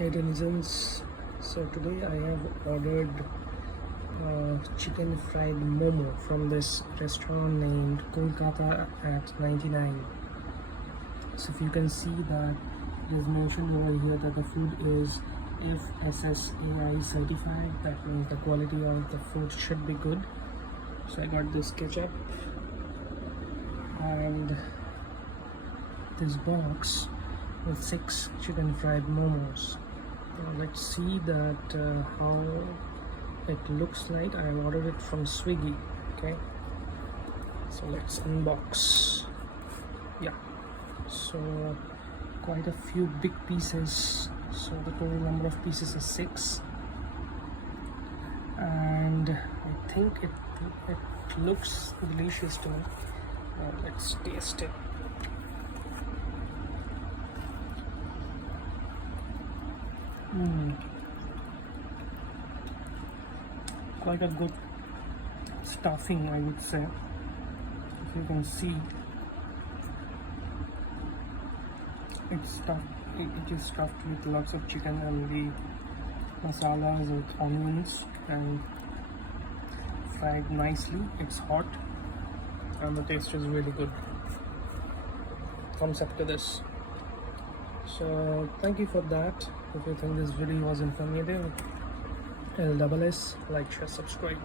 Hey denizens, so today I have ordered chicken fried momo from this restaurant named Kolkata at 99. So if you can see that it is mentioned over here that the food is FSSAI certified, that means the quality of the food should be good. So I got this ketchup and this box with 6 chicken fried momos. Now let's see that how it looks like. I ordered it from Swiggy. Okay, so let's unbox. Yeah, so quite a few big pieces. So the total number of pieces is 6, and I think it looks delicious to me. Let's taste it. Quite a good stuffing, I would say. If you can see, it is stuffed with lots of chicken and the masalas with onions and fried nicely. It's hot and the taste is really good. Thumbs up to this. So thank you for that. If you think this video was informative, LSS, like, share, subscribe.